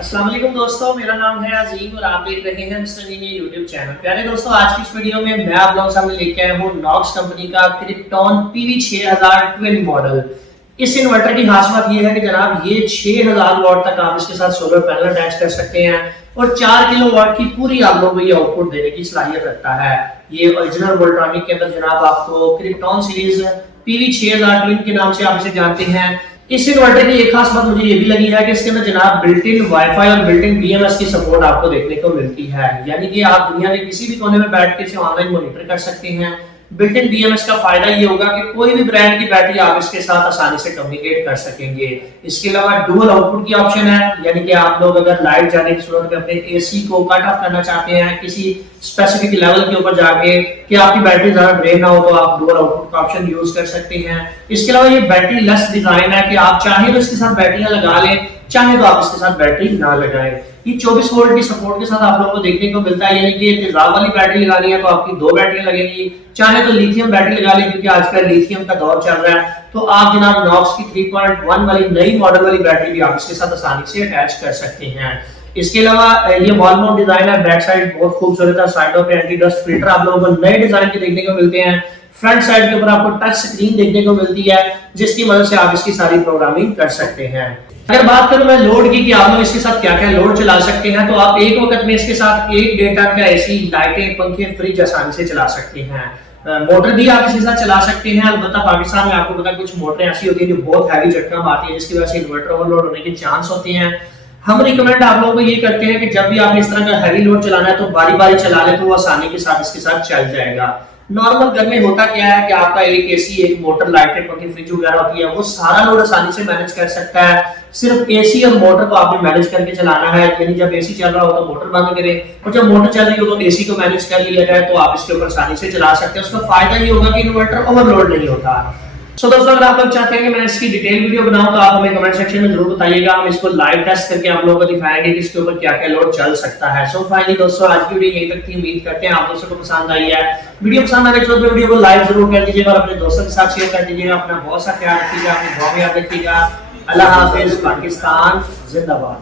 अस्सलाम वालेकुम दोस्तों, मेरा नाम है अजीम और आप देख रहे हैं मिस्टर नीनी यूट्यूब चैनल। प्यारे दोस्तों, आज की इस वीडियो में मैं आप लोगों के सामने लेके आया हूँ नॉक्स कंपनी का क्रिप्टॉन PV6000 ट्विन मॉडल। इस इन्वर्टर की खास बात यह है कि जनाब ये 6000 वाट तक आप इसके साथ सोलर पैनल अटैच कर सकते हैं और 4 किलोवाट की पूरी आप लोगों को ये आउटपुट देने की सलाहियत रखता है। ये ओरिजिनल वोल्ट्रॉनिक के अंदर जनाब आपको क्रिप्टॉन सीरीज PV6000 ट्विन के नाम से आप इसे जानते हैं। इस इन्वर्टर की एक खास बात मुझे ये भी लगी है कि इसके अंदर जनाब बिल्ट इन वाईफाई और बिल्ट इन BMS की सपोर्ट आपको देखने को मिलती है, यानी कि आप दुनिया के किसी भी कोने में बैठ के इसे ऑनलाइन मॉनिटर कर सकते हैं। बिल्ट इन BMS का फायदा ये होगा कि कोई भी ब्रांड की बैटरी आप इसके साथ आसानी से कम्युनिकेट कर सकेंगे। इसके अलावा डुअल आउटपुट की ऑप्शन है, यानी कि आप लोग अगर लाइट जाने की सूरत में अपने AC को कट ऑफ करना चाहते हैं किसी स्पेसिफिक लेवल के ऊपर जाके कि आपकी बैटरी ज्यादा ड्रेन ना हो, तो आप डुअल आउटपुट का ऑप्शन यूज कर सकते हैं। इसके अलावा ये बैटरी लेस डिजाइन है कि आप चाहे तो इसके साथ बैटरियां लगा लें, चाहे तो आप इसके साथ बैटरी ना लगाएं। ये 24 वोल्ट की सपोर्ट के साथ आप लोगों को देखने को मिलता है, यानी कि तेजाब वाली बैटरी लगानी है तो आपकी 2 बैटरी लगेगी, चाहे तो लिथियम बैटरी लगा लें क्योंकि आजकल लिथियम का दौर चल रहा है, तो आप जनाब नॉक्स की 3.1 वाली नई मॉडल वाली बैटरी भी आप इसके साथ आसानी से अटैच कर सकते हैं। इसके अलावा ये वॉल माउंट डिजाइन है, बैक साइड बहुत खूबसूरत है, साइडों पे एंटी डस्ट फिल्टर आप लोगों को नए डिजाइन के देखने को मिलते हैं। फ्रंट साइड के ऊपर आपको टच स्क्रीन देखने को मिलती है जिसकी मदद से आप इसकी सारी प्रोग्रामिंग कर सकते हैं। अगर बात करूं मैं लोड की कि आप लोग इसके साथ क्या-क्या लोड चला सकते हैं, तो आप एक वक्त में इसके साथ 1 डेटा का AC, लाइटें, पंखे, फ्रिज आसानी से चला सकते हैं। मोटर भी आप इसके साथ चला सकते हैं। अलबत्ता पाकिस्तान में आपको पता है कुछ मोटरें ऐसी होती हैं जो बहुत हैवी झटका मारती हैं जिसकी वजह से इन्वर्टर ओवरलोड होने के चांस होते हैं। हम रिकमेंड आप लोगों को ये करते हैं कि जब भी आपने इस तरह का हैवी लोड चलाना है तो बारी-बारी चला लें, तो वो आसानी के साथ इसके साथ चल जाएगा। नॉर्मल घर में होता क्या है कि आपका एक AC, एक मोटर, लाइटें, पंखे, फ्रिज वगैरह होती है, वो सारा लोड आसानी से मैनेज कर सकता है। सिर्फ AC और मोटर को आपने मैनेज करके चलाना है, यानी जब AC चल रहा हो तो मोटर बंद करें और जब मोटर चल रही हो तो AC को मैनेज कर लिया जाए, तो आप इसके ऊपर आसानी से चला सकते हैं। उसका फायदा ये होगा कि इन्वर्टर ओवरलोड नहीं होता। सो दोस्तों, अगर आप लोग चाहते हैं कि मैं इसकी डिटेल वीडियो बनाऊं तो आप हमें कमेंट सेक्शन में जरूर बताइएगा। हम इसको लाइव टेस्ट करके आप लोगों को दिखाएंगे कि इसके ऊपर क्या-क्या लोड चल सकता है। सो फाइनली दोस्तों, आज की वीडियो यहीं तक थी। उम्मीद करते हैं आप दोस्तों को पसंद आई है। वीडियो पसंद आने के बाद वीडियो को लाइक जरूर कर दीजिएगा और अपने दोस्तों के साथ शेयर कर दीजिएगा। अपना बहुत सा ख्याल रखिएगा, अपनी दुआ में याद रखिएगा। अल्लाह हाफिज। पाकिस्तान जिंदाबाद।